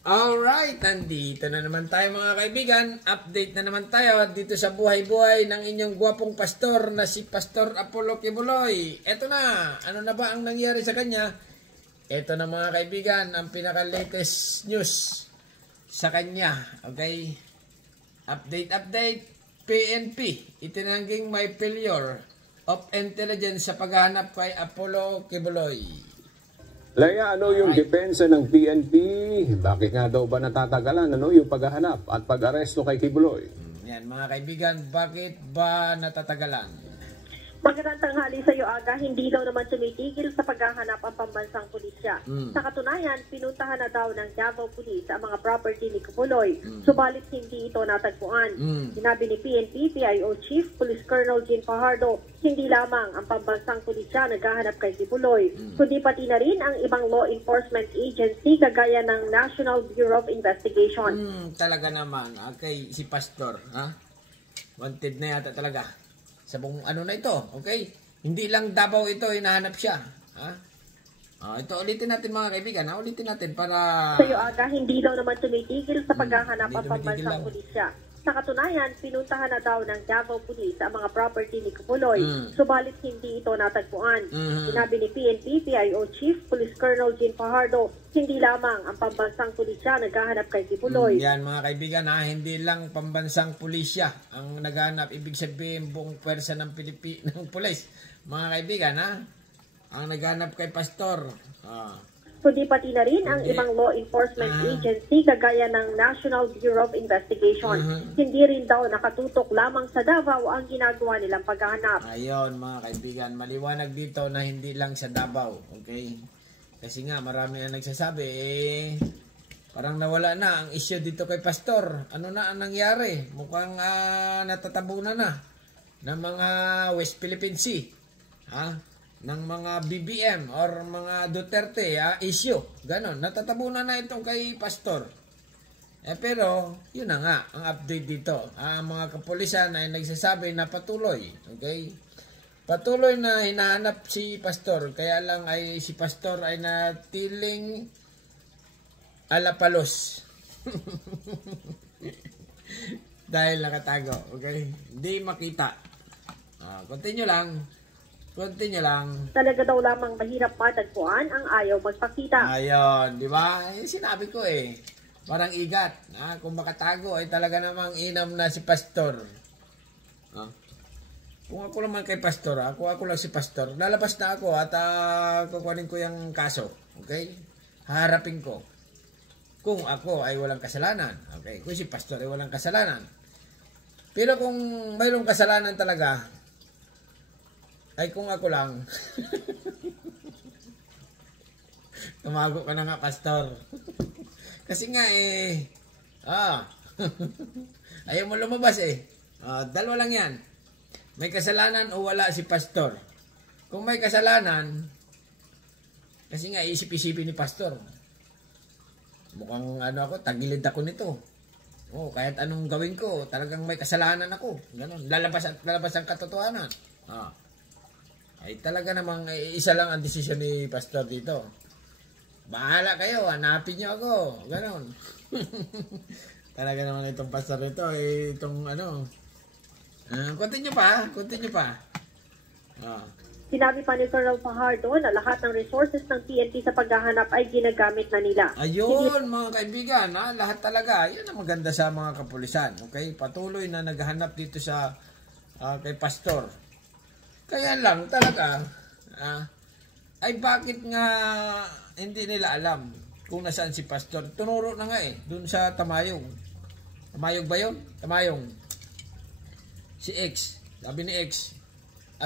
Alright, nandito na naman tayo mga kaibigan. Update na naman tayo dito sa buhay-buhay ng inyong gwapong pastor na si Pastor Apollo Kibuloy. Eto na, ano na ba ang nangyari sa kanya? Eto na mga kaibigan, ang pinaka-latest news sa kanya. Okay? Update. PNP, itinangging may failure of intelligence sa paghahanap kay Apollo Kibuloy. Lea, ano yung depensa ng PNP? Bakit nga daw ba natatagalan yung paghahanap at pag-aresto kay Kibuloy? Yan mga kaibigan, bakit ba natatagalan? Magandang tanghali sa iyo, Aga. Hindi daw naman tumitigil sa paghahanap ang pambansang pulisya. Sa katunayan, pinuntahan na daw ng Davao Police ang mga property ni Kibuloy. Subalit hindi ito natagpuan. Sinabi ni PNP PIO Chief Police Colonel Jean Fajardo, hindi lamang ang pambansang pulisya naghahanap kay Kibuloy, kundi pati na rin ang ibang law enforcement agency kagaya ng National Bureau of Investigation. Talaga naman, okay, si Pastor, ha? Wanted na yata talaga. Sa buong ano na ito, okay? Hindi lang Davao ito, hinahanap siya. Ha? Ito, ulitin natin mga kaibigan, ha? Ulitin natin para... Sa iyo, Aga, hindi daw naman tumitigil sa paghahanap ang pambansang pulisya. Sa katunayan, pinuntahan na daw ng Davao Police ang mga property ni Kibuloy. Subalit hindi ito natagpuan. Sinabi ni PNP PIO Chief Police Colonel Jean Fajardo, hindi lamang ang pambansang pulisya naghahanap kay Kibuloy. Yan mga kaibigan, ha? Hindi lang pambansang pulisya ang naghahanap. Ibig sabihin buong pwersa ng ng pulis. Mga kaibigan, ha? Ang naghahanap kay Pastor. Kundi pati na rin ang ibang law enforcement agency kagaya ng National Bureau of Investigation. Hindi rin daw nakatutok lamang sa Davao ang ginagawa nilang paghahanap. Ayun mga kaibigan, maliwanag dito na hindi lang sa Davao. Okay? Kasi nga marami ang nagsasabi, parang nawala na ang issue dito kay Pastor. Ano na ang nangyari? Mukhang natatabunan na ng mga West Philippine Sea. Ha? Ng mga BBM or mga Duterte issue. Ganon. Natatabunan na itong kay Pastor. Pero, yun na nga, ang update dito. Ang mga kapulisan ay nagsasabi na patuloy. Okay? Patuloy na hinahanap si Pastor. Kaya lang ay si Pastor ay natiling alapalos. Dahil nakatago. Okay? Hindi makita. Continue lang. Talaga daw lamang mahirap matagpuan ang ayaw magpakita. Ayun, di ba? Sinabi ko parang igat. Kung makatago ay talaga namang inam na si Pastor. Kung ako naman kay Pastor, ako lang si Pastor, lalabas na ako at kukunin ko yung kaso. Okay? Haharapin ko. Kung ako ay walang kasalanan. Okay? Kung si Pastor ay walang kasalanan. Pero kung mayroong kasalanan talaga, ay kung ako lang, tumago ka na nga, Pastor. Kasi nga ayaw mo lumabas dalawa lang yan. May kasalanan o wala si Pastor. Kung may kasalanan, kasi nga isip-isipin ni Pastor, mukhang ako, tagilid ako nito. Kahit anong gawin ko, talagang may kasalanan ako. Ganon. Lalabas ang katotohanan. Ay talaga namang isa lang ang desisyon ni Pastor dito. Bahala kayo, hanapin nyo ako. Ganon. Talaga naman itong Pastor ito, itong continue pa. Sinabi pa ni Colonel Fajardo na lahat ng resources ng PNP sa paghahanap ay ginagamit na nila. Ayun, mga kaibigan, lahat talaga. Yun ang maganda sa mga kapulisan. Okay? Patuloy na naghahanap dito sa kay Pastor. Kaya lang talaga, ay bakit nga hindi nila alam kung nasaan si Pastor? Tunuro na nga dun sa Tamayong. Tamayong ba yun? Tamayong. Si X, sabi ni X,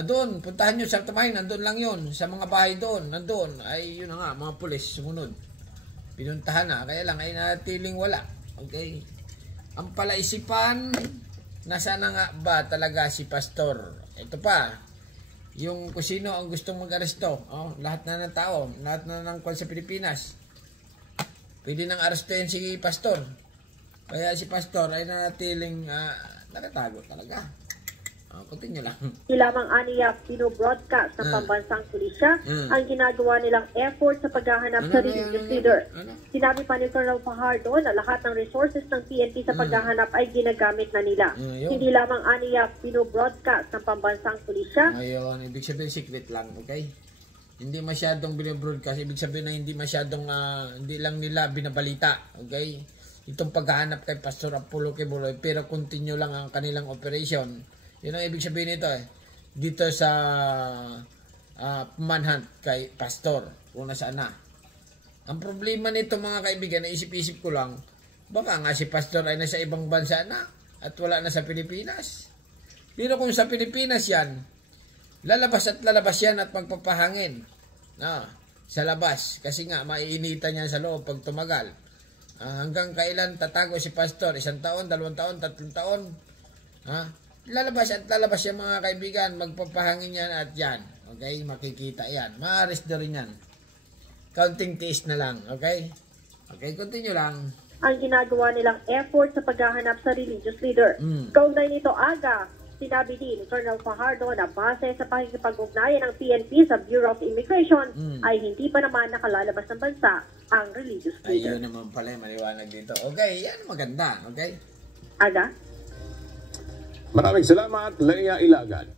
doon, puntahan nyo sa Tamayong, nandun lang yun. Sa mga bahay doon, nandun. Ay yun na nga, mga pulis, sumunod. Pinuntahan na, kaya lang ay natiling wala. Okay? Ang palaisipan, nasaan na nga ba talaga si Pastor? Ito pa, yung kung sino ang gustong mag-aresto. Lahat na ng tao, lahat na ng kwan sa Pilipinas. Pwede nang arestuhin si Pastor. Kaya si Pastor ay nanatiling nakatago talaga. Continue lang. Di lamang aniya pinobroadcast ng pambansang pulisya ang ginagawa nilang effort sa paghahanap sa religious leader. Sinabi pa ni Colonel Fajardo na lahat ng resources ng PNP sa paghahanap ay ginagamit na nila. Hindi lamang aniya pinobroadcast ng pambansang pulisya. Ayun, ibig sabihin secret lang, okay? Hindi masyadong binobroadcast, ibig sabihin na hindi masyadong, hindi lang nila binabalita, okay? Itong paghahanap kay Pastor Apollo Kibuloy, pero continue lang ang kanilang operation. Yun ang ibig sabihin nito dito sa manhunt kay Pastor kung nasaan na. Ang problema nito mga kaibigan, naisip-isip ko lang, baka nga si Pastor ay nasa ibang bansa na at wala na sa Pilipinas. Pero kung sa Pilipinas yan, lalabas yan at magpapahangin sa labas. Kasi nga, maiinitan yan sa loob pag tumagal. Hanggang kailan tatago si Pastor? 1 taon, 2 taon, 3 taon? Lalabas at lalabas yan mga kaibigan, magpapahangin yan at yan. Okay, makikita yan. Ma-arrest na rin yan. Counting tiis na lang, okay? Okay, continue lang. Ang ginagawa nilang effort sa paghahanap sa religious leader. Kaugnay nito aga, sinabi din ni Colonel Fajardo na base sa pakikipag-ugnayan ng PNP sa Bureau of Immigration ay hindi pa naman nakalalabas ng bansa ang religious leader. Ayun naman pala yung maliwanag dito. Okay, yan maganda, okay? Aga? Maraming salamat, Lea Ilagan.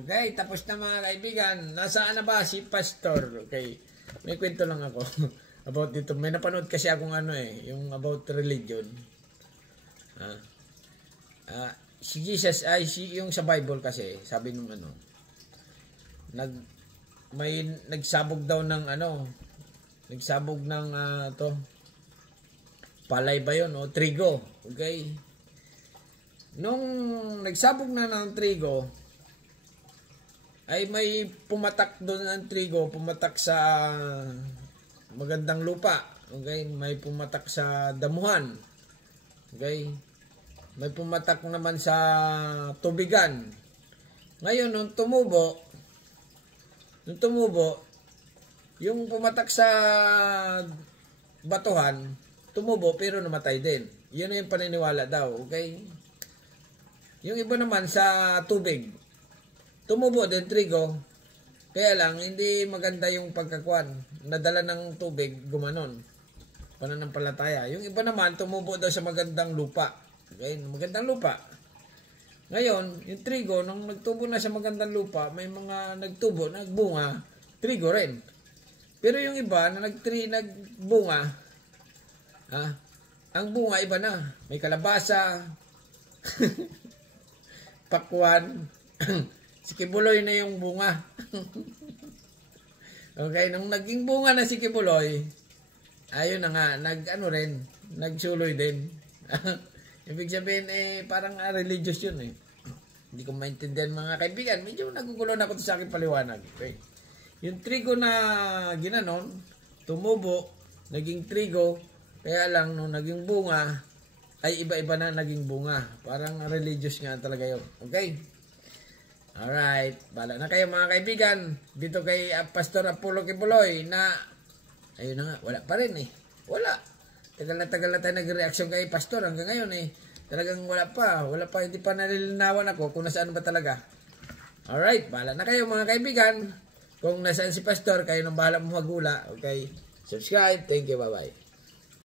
Okay, tapos na mga kaibigan. Nasaan na ba si Pastor? Okay, may kwento lang ako about dito. May napanood kasi akong yung about religion. Si Jesus ay yung sa Bible kasi, sabi nung may nagsabog daw ng nagsabog ng palay ba yun o trigo, okay? Nung nagsabog na ng trigo, ay may pumatak doon ng trigo, pumatak sa magandang lupa, okay? May pumatak sa damuhan, okay? May pumatak naman sa tubigan. Ngayon, nung tumubo, yung pumatak sa batuhan, tumubo pero namatay din. Yun na yung paniniwala daw, okay? Yung iba naman sa tubig, tumubo din trigo, kaya lang hindi maganda yung pagkakuan. Nadala ng tubig, gumanon. Pananampalataya. Yung iba naman, tumubo daw sa magandang lupa. Okay, magandang lupa. Ngayon, yung trigo, nung nagtubo na sa magandang lupa, may mga nagtubo, nagbunga, trigo rin. Pero yung iba na nagbunga, ang bunga iba na. May kalabasa, pakwan, si Kibuloy na yung bunga. Okay, nung naging bunga na si Kibuloy, ayun na nga, nagsuloy din. Ibig sabihin, parang religious yun Hindi ko maintindihan mga kaibigan. Medyo nagugulo na ako sa aking paliwanag. Okay. Yung trigo na ginanon, tumubo, naging trigo, kaya lang nung naging bunga, ay iba-iba na naging bunga. Parang religious nga talaga yun. Okay? Alright. Bala na kayo mga kaibigan. Dito kay Pastor Apollo Kibuloy na, ayun na nga, wala pa rin Wala. Tagal na tayo nag-reaction kay Pastor hanggang ngayon Talagang wala pa, hindi pa nalilinawan ako kung nasaan ba talaga. Alright, bahala na kayo mga kaibigan. Kung nasaan si Pastor, kayo nang bahala mo magula. Okay? Subscribe. Thank you, bye-bye.